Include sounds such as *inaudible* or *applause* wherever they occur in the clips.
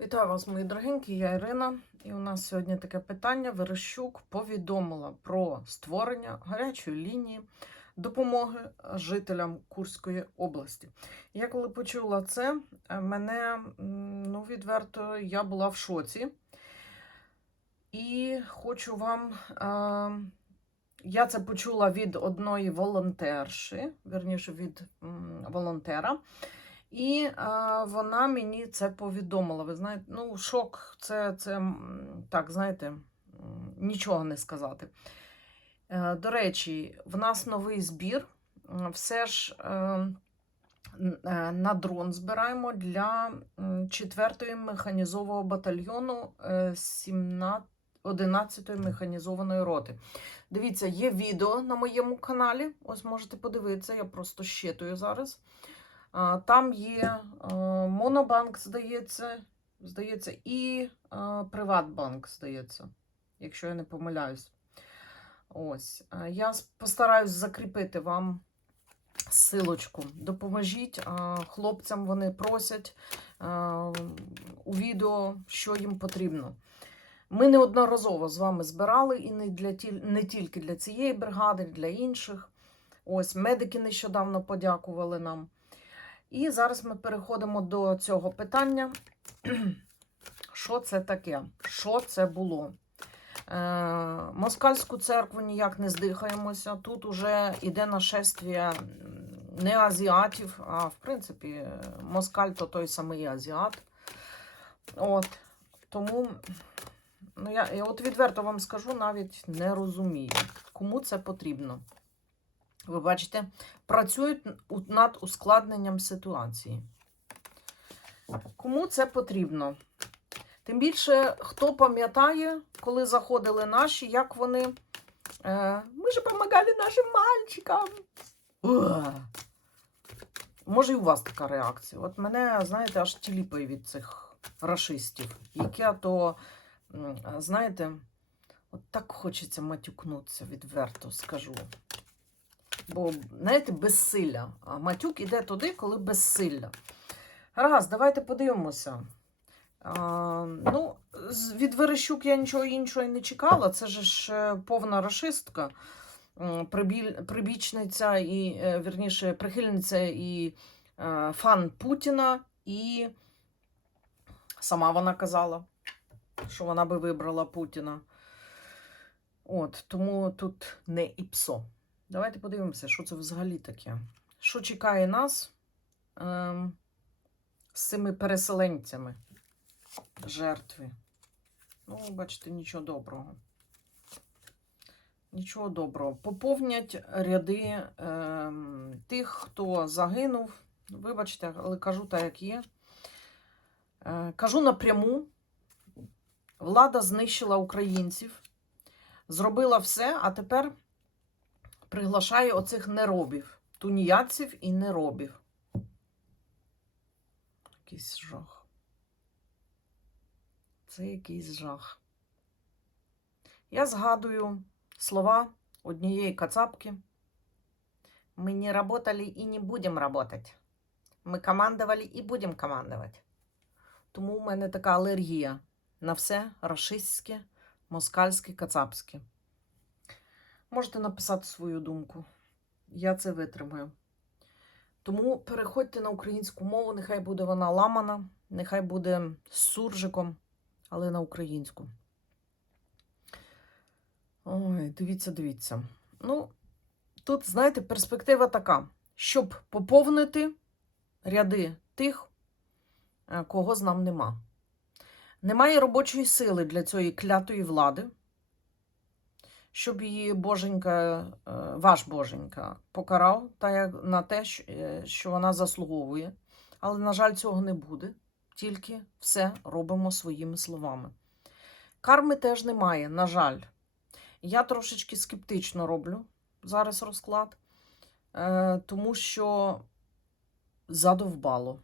Вітаю вас, мої дорогенькі, я Ірина. І у нас сьогодні таке питання. Верещук повідомила про створення гарячої лінії допомоги жителям Курської області. Я коли почула це, е, мене ну, відверто я була в шоці. І хочу вам. Е, я це почула від одної волонтерші, верніше від волонтера. І е, вона мені це повідомила. Ви знаєте, ну, шок, це, це так, знаєте, нічого не сказати. Е, до речі, в нас новий збір. Все ж е, е, на дрон збираємо для 4-ї механізованого батальйону е, 17 11-ї механізованої роти. Дивіться, є відео на моєму каналі. Ось можете подивитися, я просто щитую зараз. Там є е, Монобанк, здається, здається, і е, Приватбанк, здається, якщо я не помиляюсь. Ось. Е, Я постараюсь закріпити вам силочку. Допоможіть. Хлопцям вони просять у відео, що їм потрібно. Ми неодноразово з вами збирали і не, для не тільки для цієї бригади, для інших. Ось медики нещодавно подякували нам. І зараз ми переходимо до цього питання. *clears throat* Що це таке? Що це було? Е, Москальську церкву ніяк не здихаємося. Тут уже іде нашествие м, не азіатів, а в принципі, москаль то той самий азіат. От. Тому ну, я, я от відверто вам скажу, навіть не розумію, кому це потрібно. Ви бачите, працюють над ускладненням ситуації. Кому це потрібно? Тим більше, хто пам'ятає, коли заходили наші, як вони. Е, ми ж допомагали нашим мальчикам. Може, і у вас така реакція. От мене, знаєте, аж тіліпає від цих рашистів, яке то, знаєте, от так хочеться матюкнутися, відверто скажу. Бо, знаєте, безсилля. Матюк іде туди, коли безсилля. Раз, давайте подивимося. А, ну, від Верещук я нічого іншого і не чекала. Це ж повна прибіль, прибічниця і, е, вірніше, прихильниця і е, фан Путіна. І сама вона казала, що вона би вибрала Путіна. От, тому тут не іпсо. Давайте подивимося, що це взагалі таке. Що чекає нас ем, з цими переселенцями, жертви? Ну, бачите, нічого доброго. Нічого доброго. Поповнять ряди ем, тих, хто загинув. Вибачте, але кажу так, як є. Е, кажу напряму: влада знищила українців, зробила все, а тепер приглашає оцих неробів, туніяців і неробів. Якийсь жах. Це якийсь жах. Я згадую слова однієї кацапки. Ми не работали і не будемо работать. Ми командували і будемо командувати. Тому у мене така алергія на все рашистське, москальське, кацапське. Можете написати свою думку. Я це витримаю. Тому переходьте на українську мову, нехай буде вона ламана, нехай буде суржиком, але на українську. Ой, дивіться, дивіться. Ну, тут, знаєте, перспектива така, щоб поповнити ряди тих, е, кого з нам нема. Немає робочої сили для цієї клятої влади щоб її боженька, е, ваш боженька, покарав та на те, е, що вона заслуговує. Але, на жаль, цього не буде. Тільки все робимо своїми словами. Карми теж немає, на жаль. Я трошечки скептично роблю зараз розклад, е, тому що задовбало.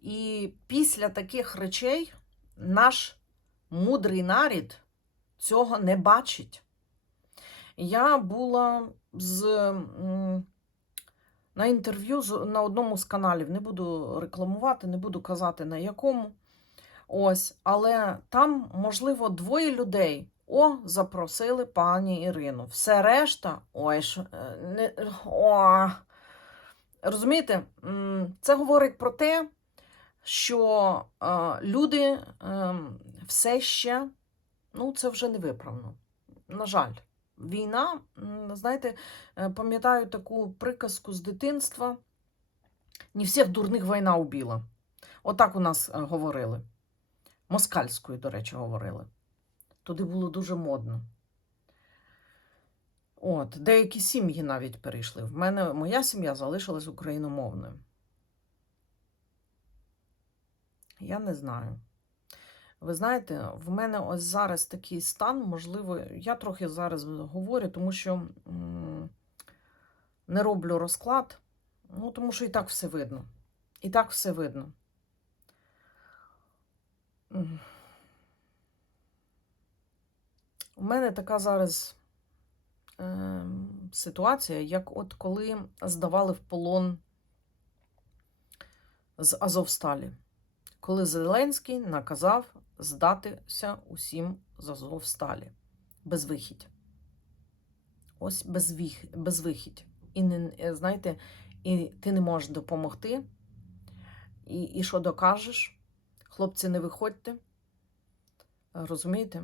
І після таких речей наш мудрий нарід цього не бачить. Я була з, на інтерв'ю на одному з каналів, не буду рекламувати, не буду казати на якому. Ось, але там, можливо, двоє людей. О, запросили пані Ірину. Все решта, ой, що, е, не, о. Розумієте, це говорить про те, що е, люди е, все ще, ну, це вже невиправно. На жаль, війна, знаєте, е, пам'ятаю таку приказку з дитинства. Не всіх дурних війна убила. Отак у нас е, говорили. Москальською, до речі, говорили. Туди було дуже модно. От, деякі сім'ї навіть перейшли. В мене моя сім'я залишилась україномовною. Я не знаю. Ви знаєте, в мене ось зараз такий стан, можливо, я трохи зараз говорю, тому що не роблю розклад, ну, тому що і так все видно. І так все видно. У мене така зараз е, ситуація, як от коли здавали в полон з Азовсталі, коли Зеленський наказав здатися усім з Азовсталі. Безвихідь. Ось безвіх, безвихідь. І не, е, знаєте, і ти не можеш допомогти. І, і що докажеш? Хлопці, не виходьте. Розумієте?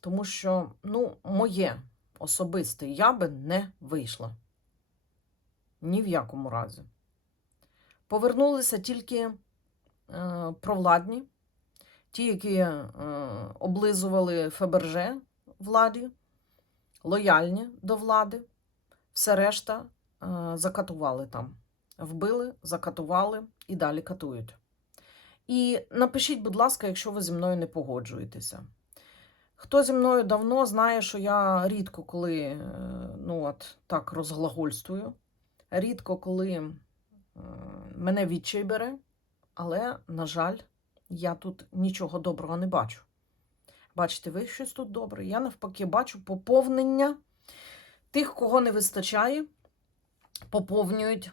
Тому що, ну, моє особисте я би не вийшла. Ні в якому разі. Повернулися тільки е, провладні, ті, які е, облизували Феберже владі, лояльні до влади, все решта е, закатували там. Вбили, закатували і далі катують. І напишіть, будь ласка, якщо ви зі мною не погоджуєтеся. Хто зі мною давно знає, що я рідко коли е, ну от, так розглагольствую, рідко коли мене відчай бере, але, на жаль, я тут нічого доброго не бачу. Бачите, ви щось тут добре. Я навпаки бачу поповнення тих, кого не вистачає, поповнюють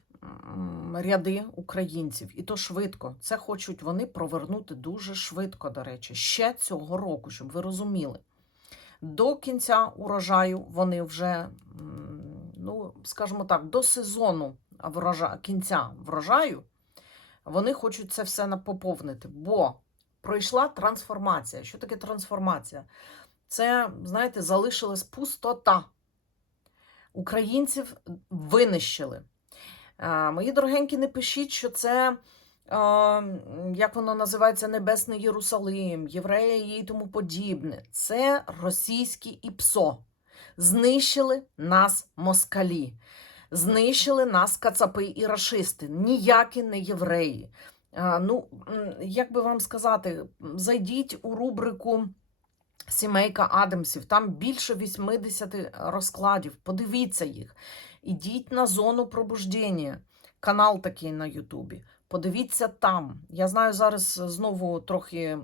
ряди українців. І то швидко. Це хочуть вони провернути дуже швидко, до речі, ще цього року, щоб ви розуміли. До кінця урожаю вони вже, ну, скажімо так, до сезону врожа... кінця врожаю вони хочуть це все напоповнити, бо пройшла трансформація. Що таке трансформація? Це, знаєте, залишилась пустота. Українців винищили. Мої дорогенькі, не пишіть, що це, як воно називається, Небесний Єрусалим, євреї і тому подібне. Це російські ІПСО. Знищили нас москалі. Знищили нас кацапи і рашисти. Ніякі не євреї. Ну, як би вам сказати, зайдіть у рубрику Сімейка Адамсів, там більше 80 розкладів. Подивіться їх. Ідіть на зону пробуждення. Канал такий на Ютубі. Подивіться там. Я знаю, зараз знову трохи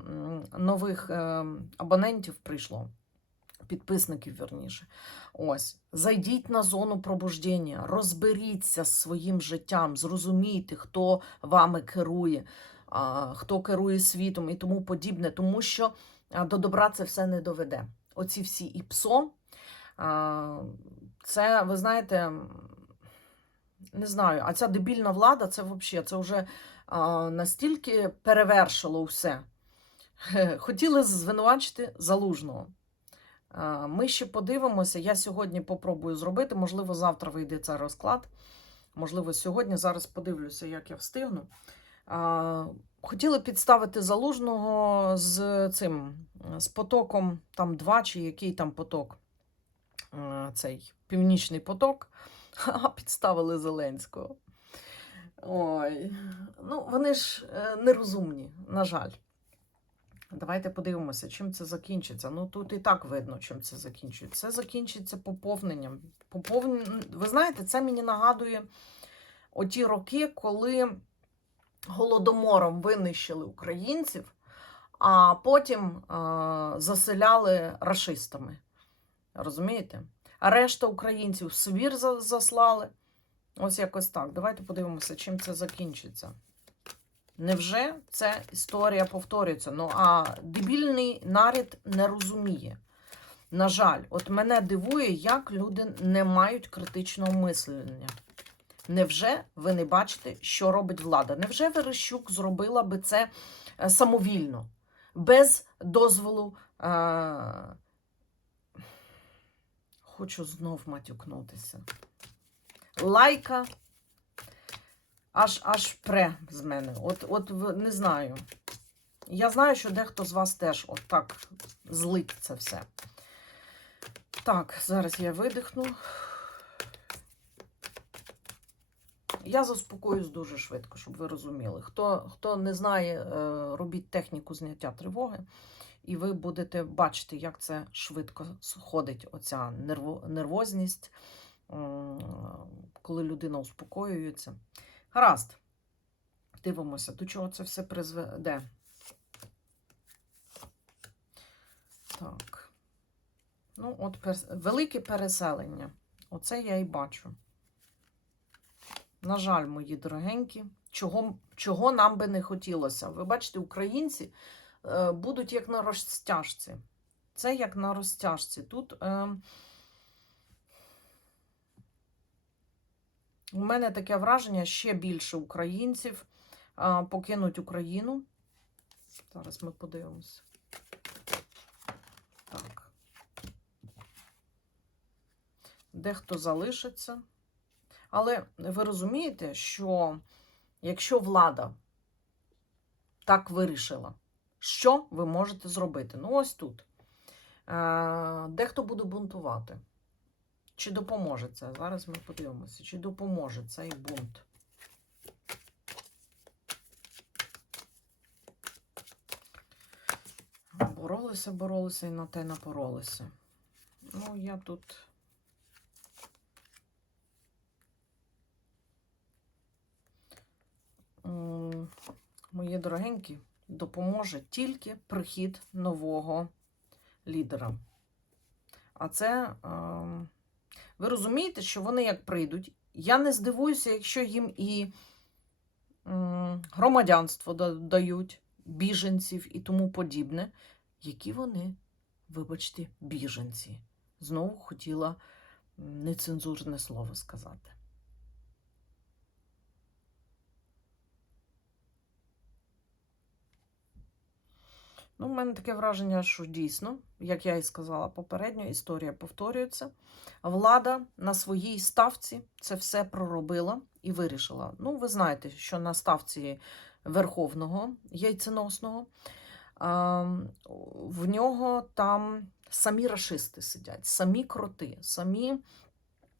нових е, абонентів прийшло, підписників, верніше. Ось, зайдіть на зону пробуждення, розберіться з своїм життям, зрозумійте, хто вами керує, хто керує світом і тому подібне, тому що до добра це все не доведе. Оці всі ІПСО, а, це, ви знаєте, не знаю, а ця дебільна влада, це взагалі, це вже настільки перевершило все. *laughs* Хотіли звинувачити залужного. А, Ми ще подивимося. Я сьогодні попробую зробити. Можливо, завтра вийде цей розклад. Можливо, сьогодні. Зараз подивлюся, як я встигну. Хотіли підставити залужного з цим з потоком там два чи який там поток, е, цей північний поток. *laughs* А підставили Зеленського. Ой, ну вони ж е, нерозумні, на жаль. Давайте подивимося, чим це закінчиться. Ну тут і так видно, чим це закінчується. Це закінчиться поповненням. Поповн... Ви знаєте, це мені нагадує оті роки, коли голодомором винищили українців, а потім е, заселяли рашистами. Розумієте? А решта українців в Сибір заслали. Ось якось так. Давайте подивимося, чим це закінчиться. Невже ця історія повторюється? Ну а дебільний нарід не розуміє. На жаль, от мене дивує, як люди не мають критичного мислення. Невже ви не бачите, що робить влада? Невже Верещук зробила би це е, самовільно, без дозволу? Е... Хочу знов матюкнутися. Лайка аж аж пре з мене. От, от не знаю. Я знаю, що дехто з вас теж от так злить це все. Так, зараз я видихну. Я заспокоюсь дуже швидко, щоб ви розуміли. Хто, хто не знає, е, робіть техніку зняття тривоги, і ви будете бачити, як це швидко сходить, оця нервозність, коли людина успокоюється. Гаразд. Дивимося, до чого це все призведе. Так. Ну, от пер- велике переселення. Оце я і бачу. На жаль, мої дорогенькі, чого, чого нам би не хотілося. Ви бачите, українці е, будуть як на розтяжці. Це як на розтяжці. Тут е, у мене таке враження, ще більше українців покинуть Україну. Зараз ми подивимося. Так. Дехто залишиться. Але ви розумієте, що якщо влада так вирішила, що ви можете зробити? Ну, ось тут. Е, Дехто буде бунтувати. Чи допоможе це? Зараз ми подивимося, чи допоможе цей бунт. Боролися, боролися і на те напоролися. Ну, я тут. Мої дорогенькі, допоможе тільки прихід нового лідера. А це, ем, ви розумієте, що вони як прийдуть. Я не здивуюся, якщо їм і громадянство дають, біженців і тому подібне, які вони, вибачте, біженці. Знову хотіла нецензурне слово сказати. Ну, в мене таке враження, що дійсно, як я і сказала попередньо, історія повторюється. Влада на своїй ставці це все проробила і вирішила. Ну, ви знаєте, що на ставці верховного яйценосного а, в нього там самі рашисти сидять, самі кроти, самі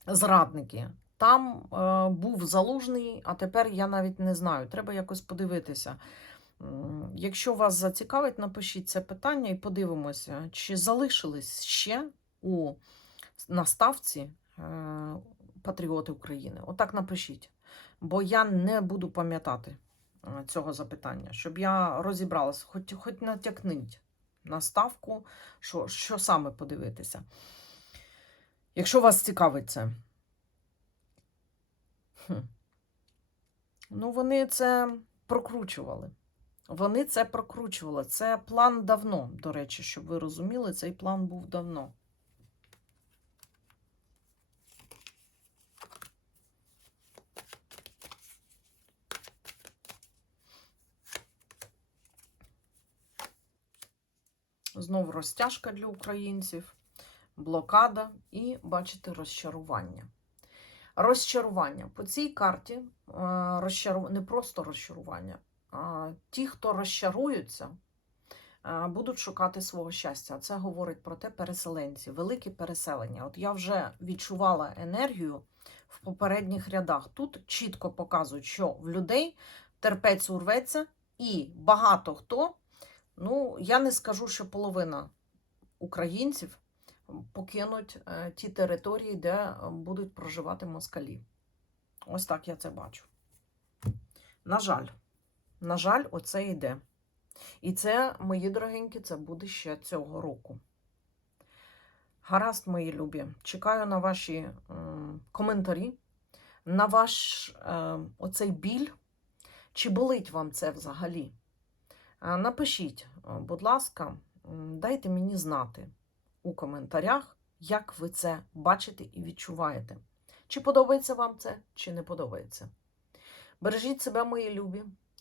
зрадники. Там е, був залужний, а тепер я навіть не знаю. Треба якось подивитися. Якщо вас зацікавить, напишіть це питання і подивимося, чи залишились ще у наставці е, патріоти України. Отак напишіть. Бо я не буду пам'ятати е, цього запитання, щоб я розібралася, хоч, хоч натякніть на ставку, що, що саме подивитися. Якщо вас цікавить це. Хм. Ну, вони це прокручували. Вони це прокручували. Це план давно, до речі, щоб ви розуміли, цей план був давно. Знову розтяжка для українців, блокада і, бачите, розчарування. Розчарування. По цій карті е, розчару... не просто розчарування, ті, хто розчаруються, будуть шукати свого щастя. Це говорить про те переселенці, велике переселення. От я вже відчувала енергію в попередніх рядах. Тут чітко показують, що в людей терпець урветься, і багато хто, ну я не скажу, що половина українців покинуть е, ті території, де будуть проживати москалі. Ось так я це бачу. На жаль, на жаль, оце йде. І це, мої дорогенькі, це буде ще цього року. Гаразд, мої любі. Чекаю на ваші м, коментарі, на ваш е, оцей біль. Чи болить вам це взагалі? Е, Напишіть, е, будь ласка, дайте мені знати у коментарях, як ви це бачите і відчуваєте. Чи подобається вам це, чи не подобається. Бережіть себе, мої любі,